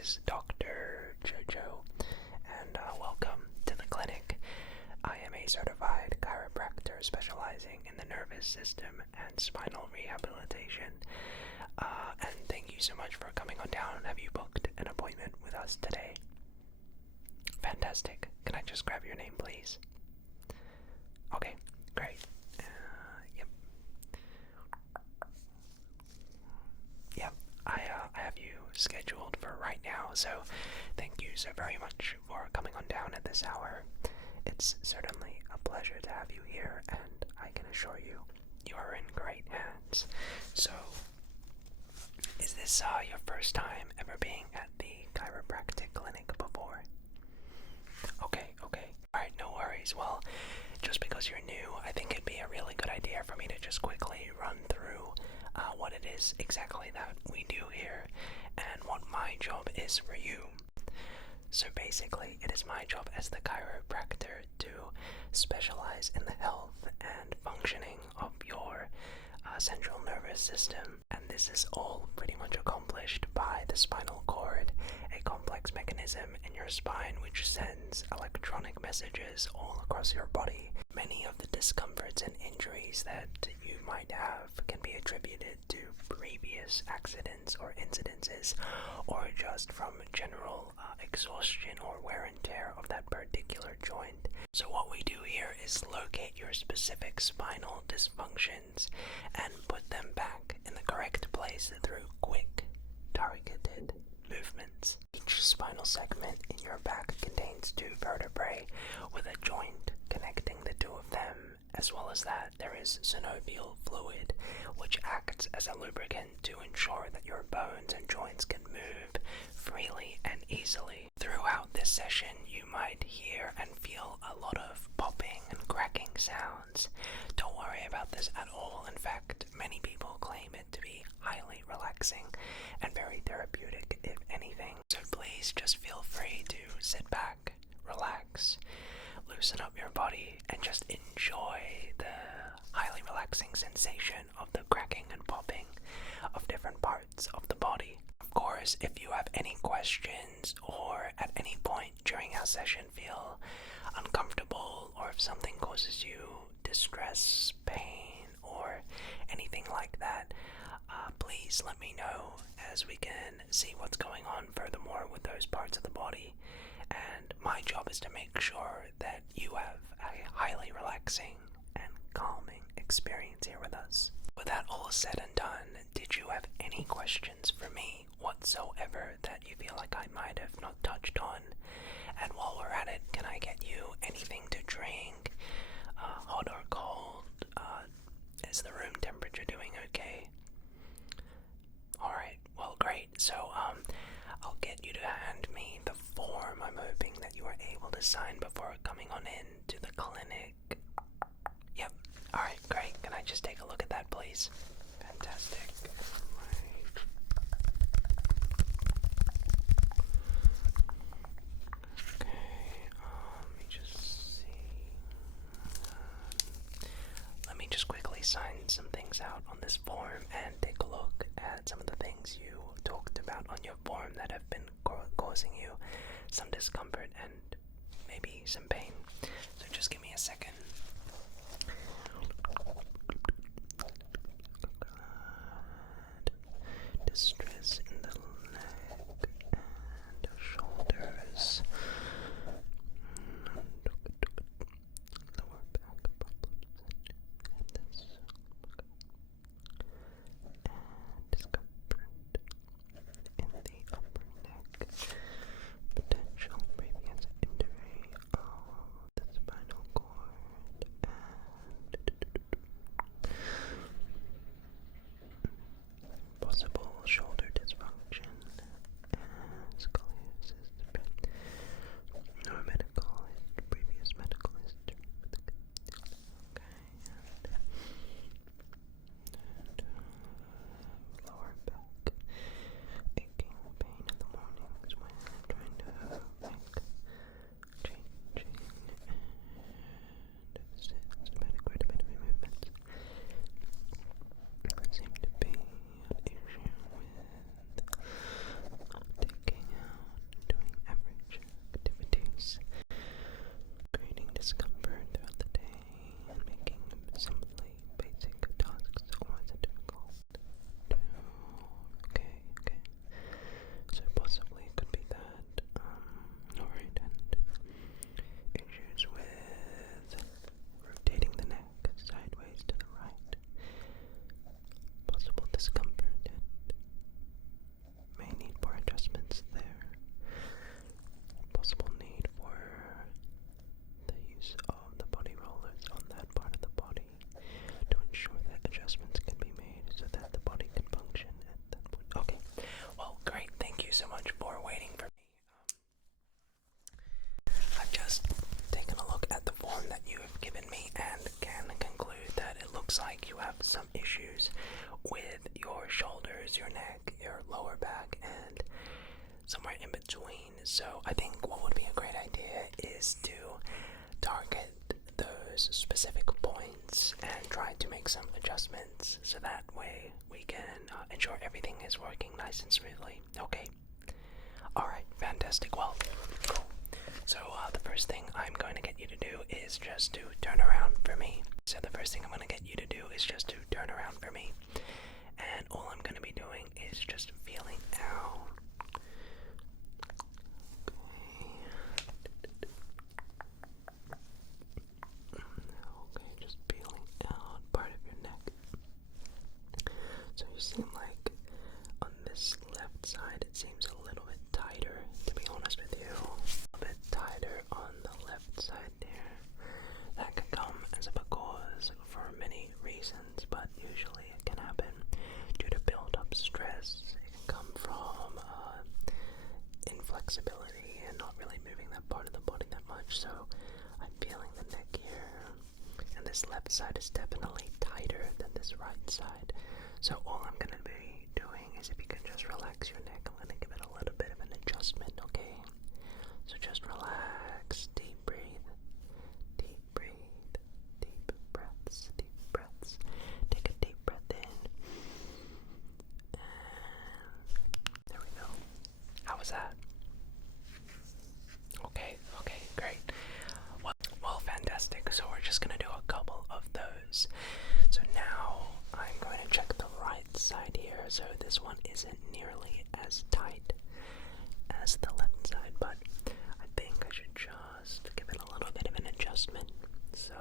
is Dr. Jojo, and welcome to the clinic. I am a certified chiropractor specializing in the nervous system and spinal rehabilitation. And thank you so much for coming on down. Have you booked an appointment with us today? Fantastic. Can I just grab your name, please? Okay, great. Yep. Yep, I have you scheduled for right now, so thank you so very much for coming on down at this hour. It's certainly a pleasure to have you here, and I can assure you, you are in great hands. So, is this your first time ever being at the chiropractic clinic before? Okay. Alright, no worries. Well, just because you're new, I think it'd be a really good idea for me to just quickly run through what it is exactly that we do here and what my job is for you. So basically, it is my job as the chiropractor to specialize in the health and functioning of your central nervous system, and this is all pretty much accomplished by the spinal cord, a complex mechanism in your spine which sends electronic messages all across your body. Many of the discomforts and injuries that you might have can be attributed to previous accidents or incidences, or just from general exhaustion or wear and tear of that particular joint. So what we do here is locate your specific spinal dysfunctions and put them back in the correct place through quick, targeted movements. Each spinal segment in your back contains two vertebrae with a joint connecting the two of them. As well as that, there is synovial fluid, which acts as a lubricant to ensure that your bones and joints can move freely and easily. Throughout this session, you might hear and feel a lot of popping and cracking sounds. Don't worry about this at all. In fact, many people claim it to be highly relaxing and very therapeutic, if anything. So please just feel free to sit back, relax, loosen up your body, and just enjoy the highly relaxing sensation of the cracking and popping of different parts of the body. Of course, if you have any questions or at any point during our session feel uncomfortable, or if something causes you distress, pain, or anything like that, please let me know as we can see what's going on furthermore with those parts of the body. And my job is to make sure that you have a highly relaxing and calming experience here with us. With that all said and done, did you have any questions for me whatsoever that you feel like I might have not touched on? And while we're at it, can I get you anything to drink? Hot or cold? Is the room temperature doing okay? Alright, well great. So I'll get you to hand me the form. I'm hoping that you are able to sign before coming on in to the clinic. Yep. Alright, great. Can I just take a look at that, please? Fantastic. Right. Okay, let me just see. Let me just quickly sign some things out on this form and take a look at some of the things you talked about on your form that have been causing you some discomfort and maybe some pain. So just give me a second. Distress in the neck and shoulders. Lower back problems and discomfort in the upper neck. Potential previous injury of the spinal cord and possible shoulder dysfunction. somewhere in between. So I think what would be a great idea is to target those specific points and try to make some adjustments so that way we can ensure everything is working nice and smoothly. Okay. Alright, fantastic. Well, cool. So the first thing I'm going to get you to do is just to turn around for me. So the first thing I'm going to get you to do is just to turn around for me. And all I'm going to be doing is just feeling out. Okay, just feeling out part of your neck. So you seem like on this left side it seems a little bit tighter, to be honest with you. A bit tighter on the left side there. That can come as a cause for many reasons, but usually it can happen due to build-up stress. It can come from inflexibility and not really moving that part of the body that much. So I'm feeling the neck here, and this left side is definitely tighter than this right side. So all I'm going to be doing is, if you can just relax your neck, I'm going to give it a little bit of an adjustment, okay? So just relax, deep breathe, deep breathe, deep breaths, deep breaths. Take a deep breath in, and there we go. How was that? Okay, great. Well, fantastic. So we're just going to do a couple of those. So now I'm going to check the right side here. So this one isn't nearly as tight as the left side, but I think I should just give it a little bit of an adjustment. So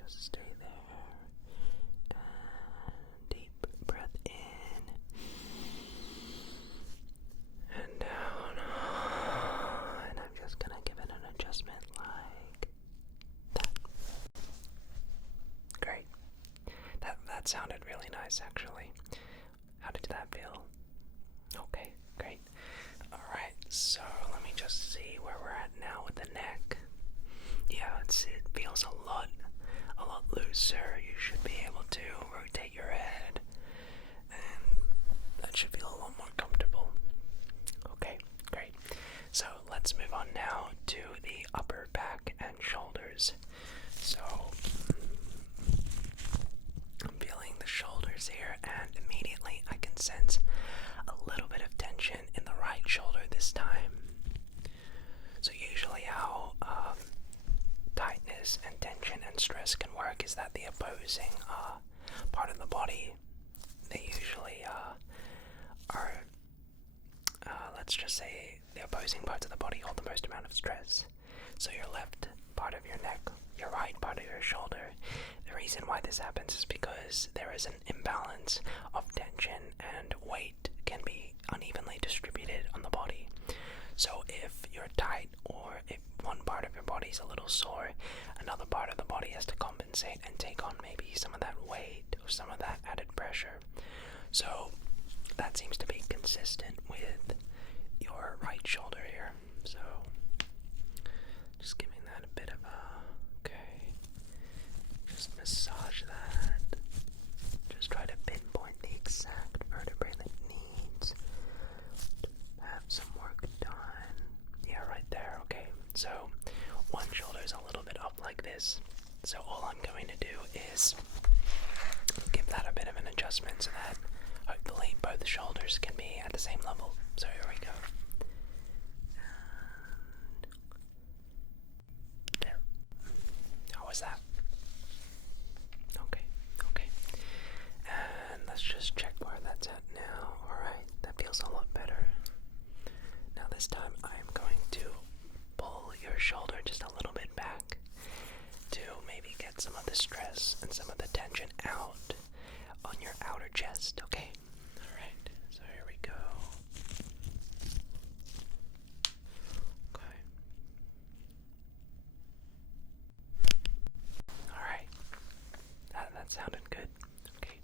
just stay there. And deep breath in and down. And I'm just going to give it an adjustment like that. Great. That sounded really nice, actually. How did that feel? Okay, great. Alright, so let me just see where we're at now with the neck. Yeah, it feels a lot looser. You should be able to rotate your head, and that should feel a lot more comfortable. Okay, great. So let's move on now to the upper back and shoulders. So I'm feeling the shoulders here, and immediately I can sense a little bit of tension in the right shoulder this time. So usually how tightness and tension and stress can work is that the opposing part of the body, they usually are, let's just say, the opposing parts of the body hold the most amount of stress. So your left part of your neck, your right part of your shoulder. The reason why this happens is because there is an imbalance of tension, and weight can be unevenly distributed on the body. So if you're tight, or if one part of your body is a little sore, another part of the body has to compensate and take on maybe some of that weight or some of that added pressure. So that seems to be consistent with your right shoulder here. So just giving that a bit of a, okay, just massage that. Just try to pinpoint the exact vertebrae that needs to have some work done. Yeah, right there. Okay, so one shoulder is a little bit up like this. So all I'm going to do is give that a bit of an adjustment so that hopefully both shoulders can be at the same level. So here we go. And there. How was that? Okay. And let's just check where that's at now. Alright, that feels a lot better. Now this time I'm going to pull your shoulder just a little bit back to maybe get some of the stress and some of the tension out on your outer chest, okay? Alright, so here we go. Okay. Alright, that sounded good. Okay.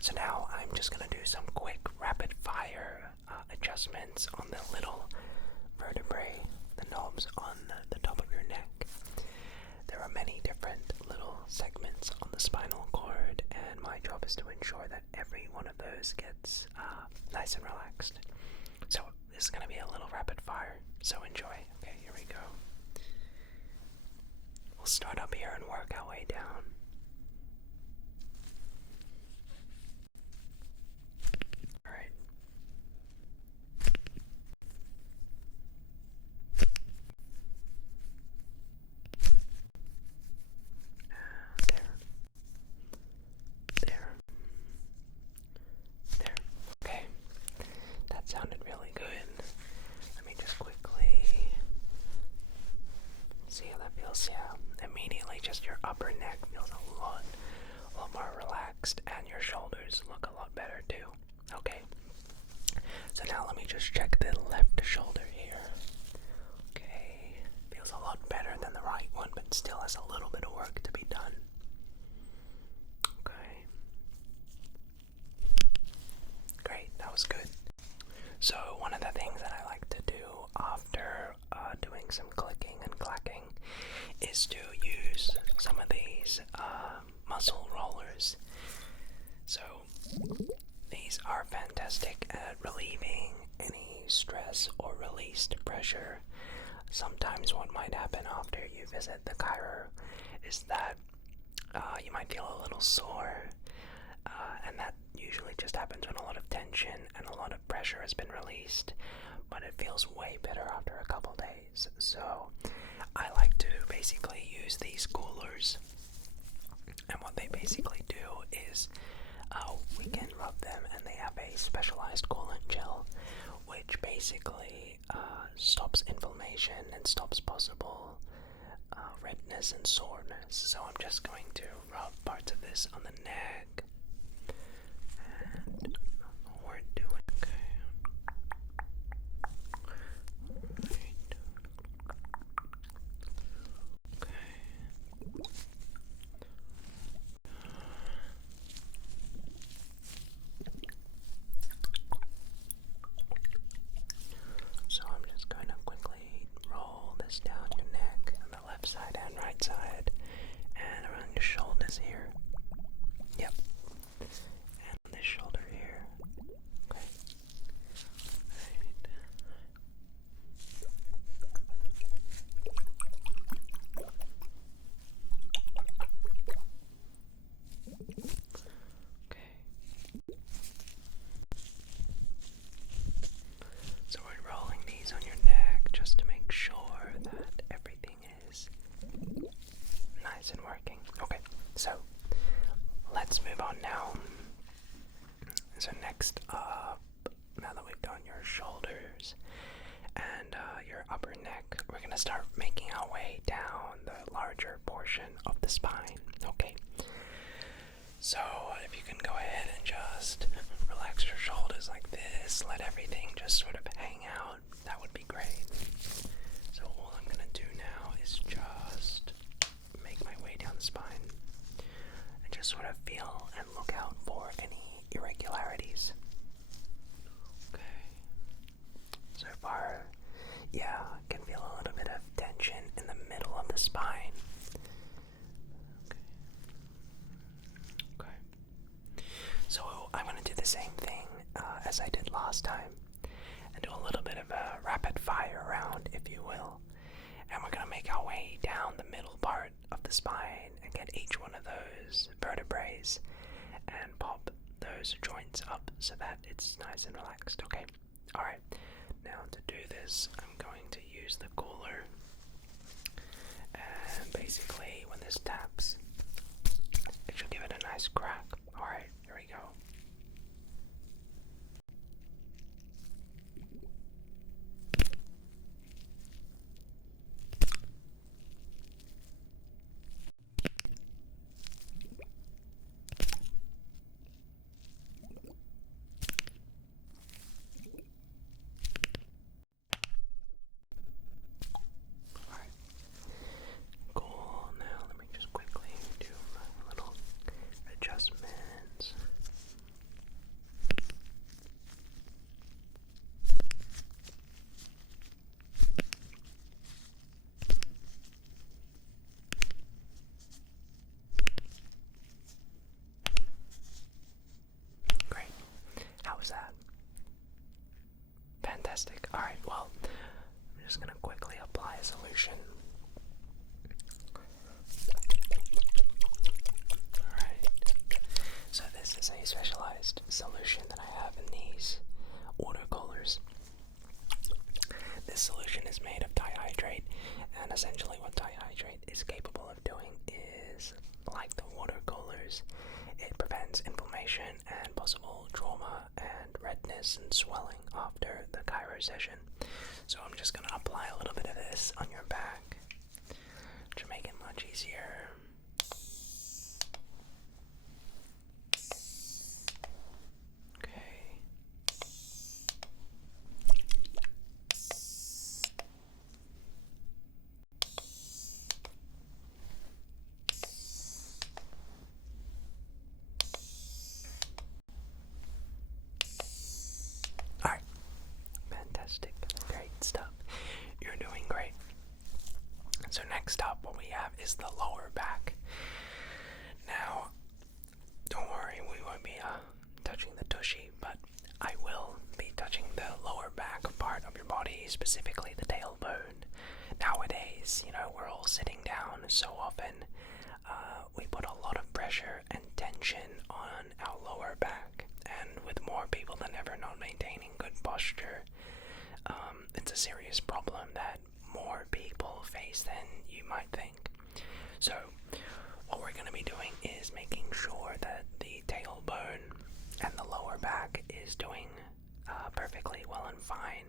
So now I'm just going to do some quick rapid fire adjustments on the little vertebrae, the knobs on the top of your neck. There are many different little segments on the spinal cord, and my job is to ensure that every one of those gets nice and relaxed. So This is going to be a little rapid fire, so enjoy. Okay, here we go. We'll start up here and work our way down. Alright. There. Okay. That sounded really good. Let me just quickly see how that feels. Yeah. Immediately just your upper neck feels a lot more relaxed, and your shoulders look a lot better too. Okay. So now let me just check the left shoulder here. Okay. Feels a lot better than the right one, but still has a little bit of work to be done. Okay. Great, that was good. So one of the things that I like to do after doing some clicking and clacking is to use some of these muscle rollers. So these are fantastic at relieving any stress or released pressure. Sometimes what might happen after you visit the chiro is that you might feel a little sore, and that usually just happens when a lot of tension and a lot of pressure has been released, but it feels way better after a couple days. So I like to basically use these coolers, and what they basically do is we can rub them, and they have a specialized coolant gel which basically stops inflammation and stops possible redness and soreness. So I'm just going to rub parts of this on the neck, and we're doing okay. So I'm just going to quickly roll this down your neck on the left side and right side, and around your shoulders here. Yep. And on this shoulder here. Okay. Okay. So we're rolling these on your neck just to make sure that everything is nice and working. Okay, so let's move on now. So next up, now that we've done your shoulders and your upper neck, we're going to start making our way down the larger portion of the spine. Okay, so if you can go ahead and just relax your shoulders like this, let everything just sort of hang out, that would be great. So all I'm going to do now is just make my way down the spine and just sort of feel and look out for any irregularities. Okay. So far, yeah, I can feel a little bit of tension in the middle of the spine. Okay. So I'm going to do the same thing as I did last time, and do a little bit of a rapid fire round, if you will. And we're going to make our way down the middle part of the spine and get each one of those vertebrae and pop those joints up so that it's nice and relaxed. Okay? Alright. Now to do this, I'm going to use the cooler. And basically, when this taps, it should give it a nice crack. Alright, here we go. Alright. Cool. Now let me just quickly do my little adjustments. Great. How was that? Fantastic. fantastic. Alright, well, I'm just gonna quickly apply a solution. Alright. So this is a specialized solution that I have in these watercolors. This solution is made of dihydrate, and essentially what dihydrate is capable of doing is, like the watercolors, it prevents inflammation and possible trauma and redness and swelling after the chiro session. So I'm just going to apply a little bit of this on your back to make it much easier. Okay. Alright. Fantastic. Great stuff. You're doing great. So next up, what we have is the lower back. Now, don't worry, we won't be touching the tushy, but I will be touching the lower back part of your body, specifically the tailbone. Nowadays, we're all sitting down so often. We put a lot of pressure and tension on our lower back, and with more people than ever not maintaining good posture, it's a serious problem that more people face than you might think. So what we're going to be doing is making sure that the tailbone and the lower back is doing perfectly well and fine,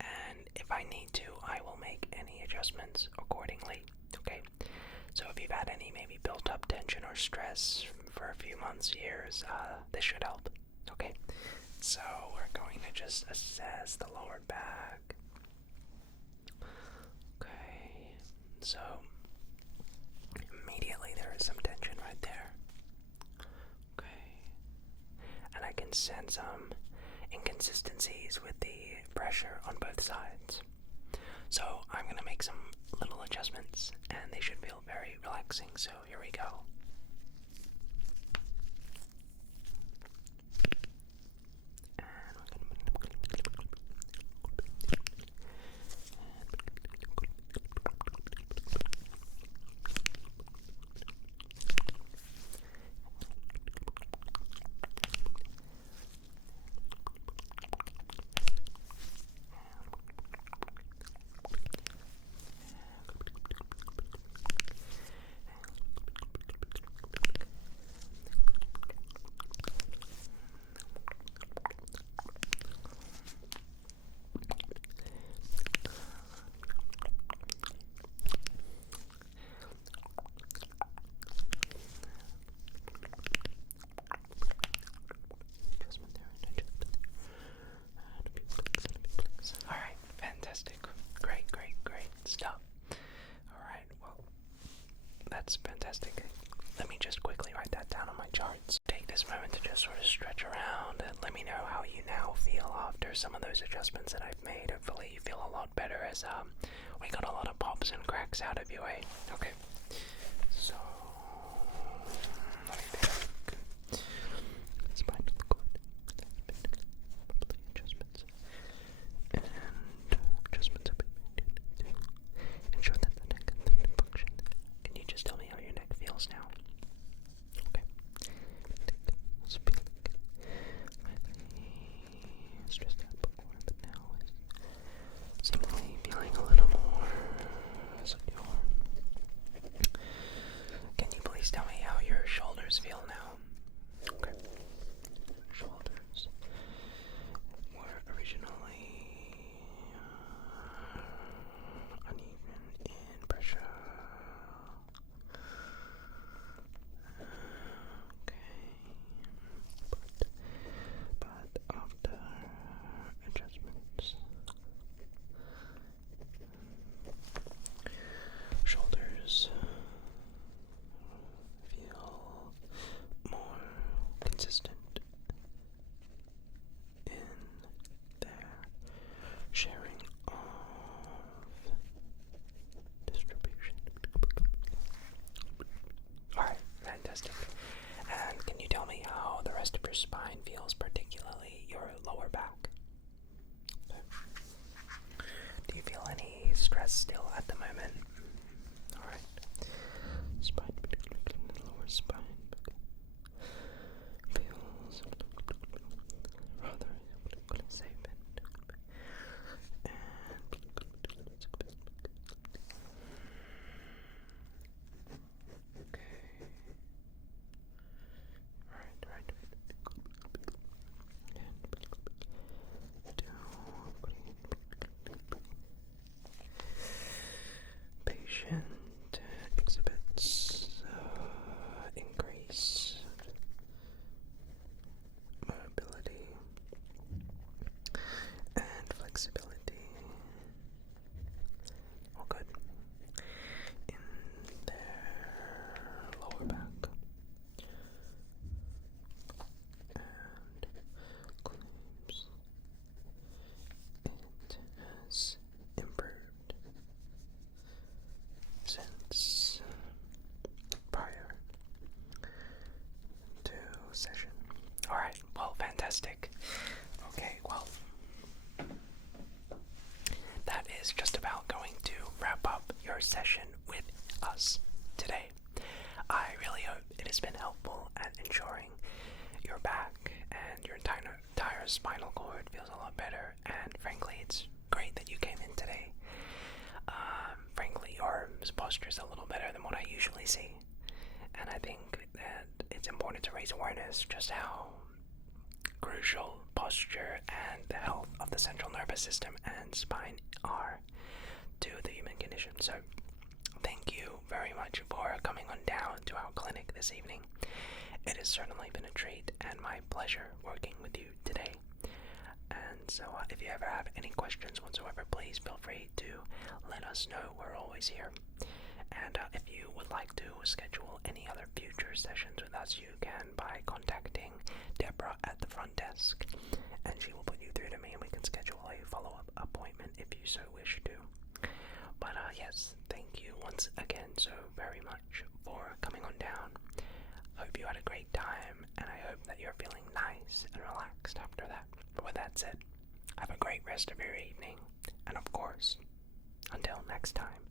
and if I need to, I will make any adjustments accordingly. Okay, so if you've had any maybe built up tension or stress for a few months, years, this should help. Okay, so we're going to just assess the lower back. Okay, so immediately there is some tension right there. Okay, and I can sense some inconsistencies with the pressure on both sides. So I'm going to make some little adjustments, and they should feel very relaxing. So here we go. Alright, fantastic. Great stuff. Alright, well, that's fantastic. Let me just quickly write that down on my charts. Take this moment to just sort of stretch around and let me know how you now feel after some of those adjustments that I've made. Hopefully you feel a lot better, as we got a lot of pops and cracks out of you, eh? Okay. So let me think. Spinal cord. Adjustments. And adjustments have been made to ensure that the neck can function. Can you just tell me how your neck feels now? Okay. It's feeling slightly stressed out before, but now it's seemingly feeling a little more secure. Can you please tell me how your shoulders feel now? Okay. Shoulders were originally uneven in pressure. Okay. But after adjustments, shoulders feel more consistent in their sharing of distribution. Alright, fantastic. And can you tell me how the rest of your spine feels, particularly your lower back? Okay. still at the moment. Alright. Spine, lower spine. Feels rather safe. Okay. Right. Patient exhibits increase mobility and flexibility. All good. In their lower back and claims it has improved since prior to session. Alright, well, fantastic. Okay, well, that is just about going to wrap up your session with us today. I really hope it has been helpful at ensuring your back and your entire spinal cord feels a lot better, and frankly, it's great that you came in today. Frankly, your posture is a little better than what I usually see, and I think that it's important to raise awareness just how crucial posture and the health of the central nervous system and spine are to the human condition. So thank you very much for coming on down to our clinic this evening. It has certainly been a treat and my pleasure working with you today. And so if you ever have any questions whatsoever, please feel free to let us know. We're always here. And if you would like to schedule any other future sessions with us, you can by contacting Deborah at the front desk, and she will put you through to me and we can schedule a follow-up appointment if you so wish to. But yes, thank you once again so very much for coming on down. Hope you had a great time, and I hope that you're feeling nice and relaxed after that. But with that said, have a great rest of your evening, and of course, until next time,